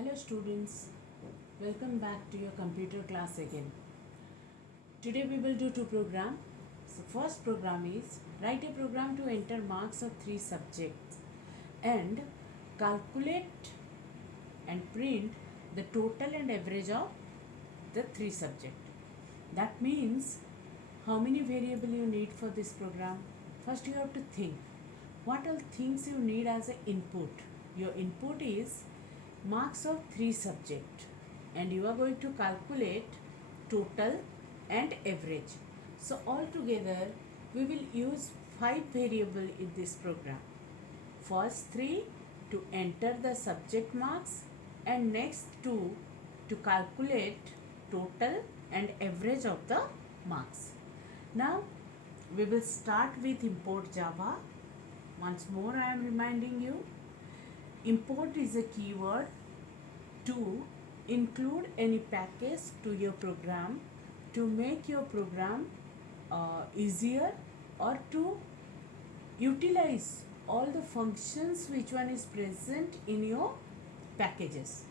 Hello students, welcome back to your computer class again. Today we will do two programs. So first program is write a program to enter marks of three subjects and calculate and print the total and average of the three subjects. That means how many variable you need for this program. First you have to think what all things you need as an input. Your input is marks of three subject and you are going to calculate total and average. So altogether we will use 5 variable in this program. First 3 to enter the subject marks and next 2 to calculate total and average of the marks. Now we will start with import Java. Once more I am reminding you, import is a keyword to include any package to your program to make your program easier or to utilize all the functions which one is present in your packages.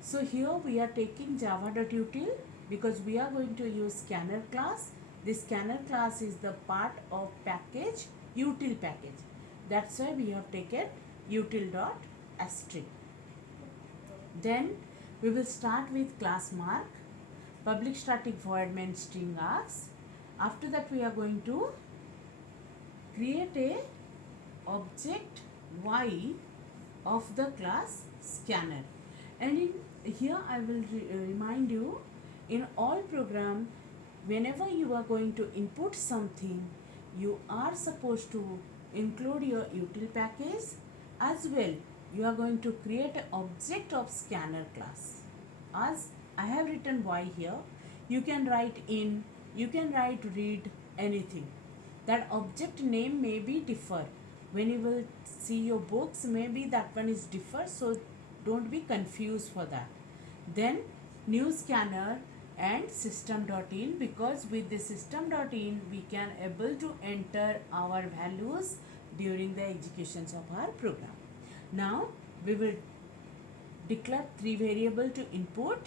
So here we are taking java.util because we are going to use scanner class. This scanner class is the part of package util package. That's why we have taken util.string. Then we will start with class mark, public static void main string args. After that we are going to create a object y of the class scanner. And in here I will remind you, in all program whenever you are going to input something, you are supposed to include your util package as well. You are going to create an object of scanner class. As I have written y here, you can write in, you can write read, anything. That object name may be differ. When you will see your books, maybe that one is differ, so don't be confused for that. Then new scanner and system.in, because with the system.in we can able to enter our values during the executions of our program. Now we will declare 3 variables to input,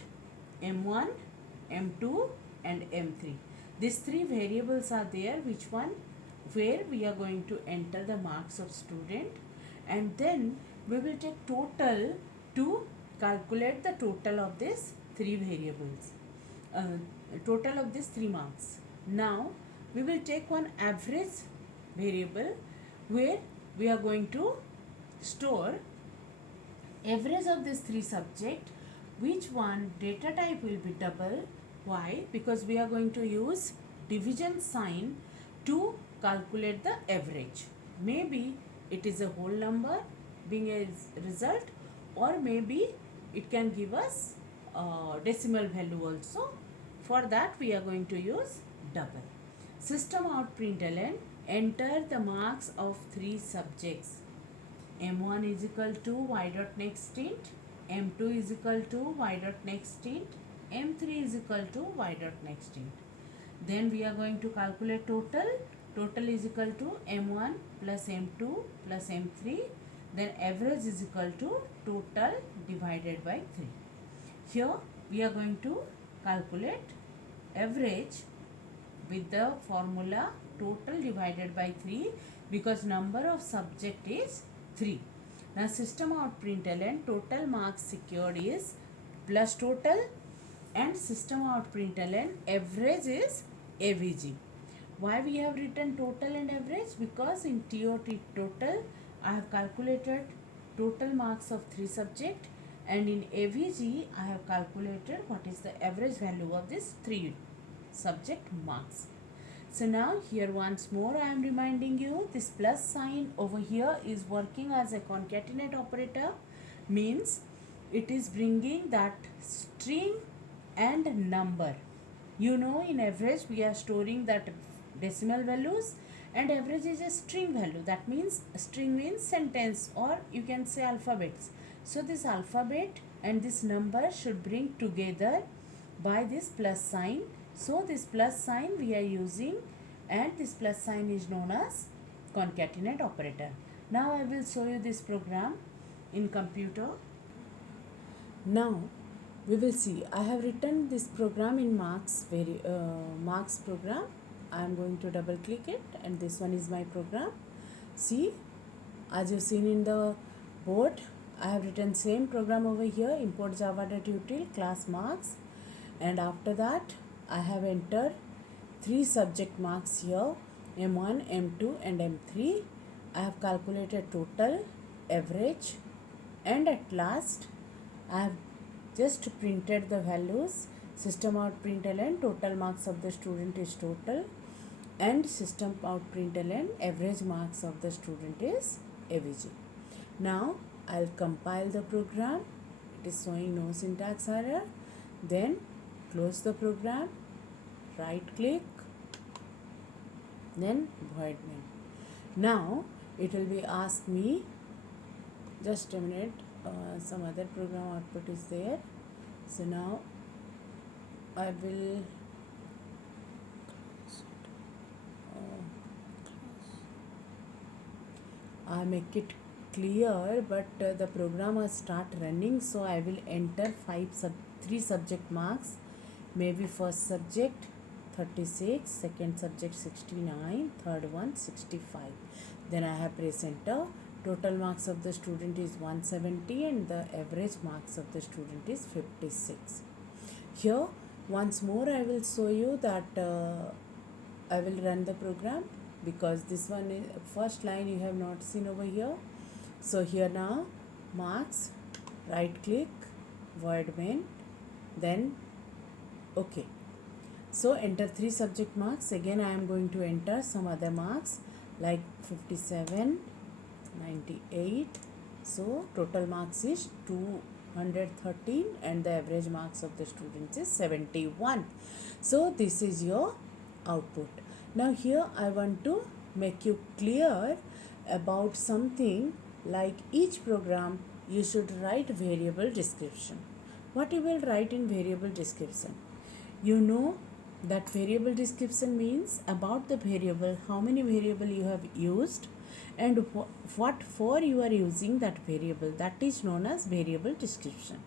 m1, m2 and m3. These 3 variables are there, which one where we are going to enter the marks of student, and then we will take total to calculate the total of these 3 variables, total of these 3 marks. Now we will take one average variable where we are going to store average of these 3 subject, which one data type will be double. Why? Because we are going to use division sign to calculate the average. Maybe it is a whole number being a result, or maybe it can give us decimal value also. For that we are going to use double. System out println, enter the marks of 3 subjects. m1 is equal to y dot next int, m2 is equal to y dot next int, m3 is equal to y dot next int. Then we are going to calculate total. Total is equal to m1 plus m2 plus m3. Then average is equal to total divided by 3. Here we are going to calculate average with the formula total divided by 3, because number of subject is 3. Now system out println, total marks secured is plus total, and system out println average is AVG. Why we have written total and average? Because in TOT total I have calculated total marks of 3 subject, and in AVG I have calculated what is the average value of this 3 subject marks. So now here once more I am reminding you, this plus sign over here is working as a concatenate operator, means it is bringing that string and number. You know, in average we are storing that decimal values, and average is a string value. That means string means sentence, or you can say alphabets. So this alphabet and this number should bring together by this plus sign. So this plus sign we are using, and this plus sign is known as concatenate operator. Now I will show you this program in computer. Now we will see. I have written this program in Marks program. I am going to double click it, and this one is my program. See, as you've seen in the board, I have written same program over here, import java.util class marks, and after that I have entered three subject marks here, M1, M2 and M3. I have calculated total, average, and at last I have just printed the values. System out println total marks of the student is total, and system out println average marks of the student is AVG. Now I'll compile the program. It is showing no syntax error. Then close the program, right click, then void main. Now it will be ask me, just a minute, some other program output is there. So now I will I make it clear, but the program will start running, so I will enter three subject marks. Maybe first subject 36, second subject 69, third one 65. Then I have press enter. Total marks of the student is 170 and the average marks of the student is 56. Here once more I will show you that I will run the program, because this one is first line you have not seen over here. So here now marks, right click, void main, then OK. So enter three subject marks. Again I am going to enter some other marks like 57, 98. So total marks is 213 and the average marks of the students is 71. So this is your output. Now here I want to make you clear about something, like each program you should write variable description. What you will write in variable description? You know that variable description means about the variable, how many variable you have used and what for you are using that variable. That is known as variable description.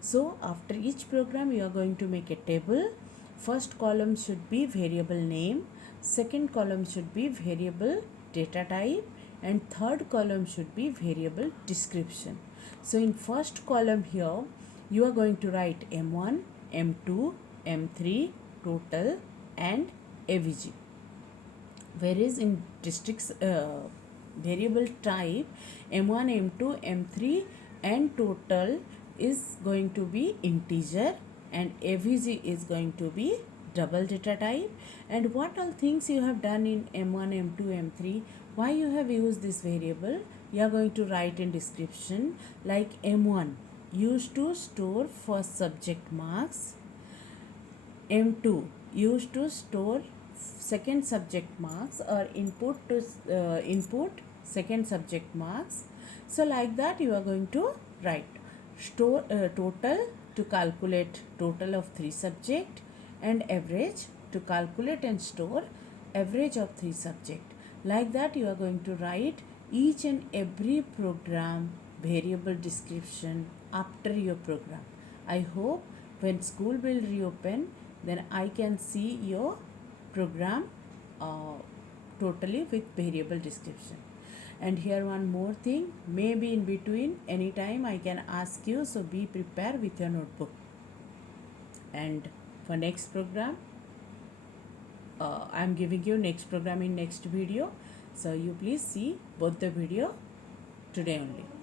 So after each program you are going to make a table. First column should be variable name, second column should be variable data type, and third column should be variable description. So in first column here you are going to write M1, M2, M3, total and AVG. Whereas in variable type, M1, M2, M3 and total is going to be integer and AVG is going to be double data type. And what all things you have done in M1, M2, M3, why you have used this variable, you are going to write in description, like M1 used to store first subject marks, M2 used to store second subject marks or input to input second subject marks. So like that you are going to write store total to calculate total of three subject, and average to calculate and store average of three subject. Like that you are going to write each and every program variable description after your program. I hope when school will reopen, then I can see your program totally with variable description. And here one more thing, maybe in between anytime I can ask you, so be prepared with your notebook. And for next program, I am giving you next program in next video, so you please see both the video today only.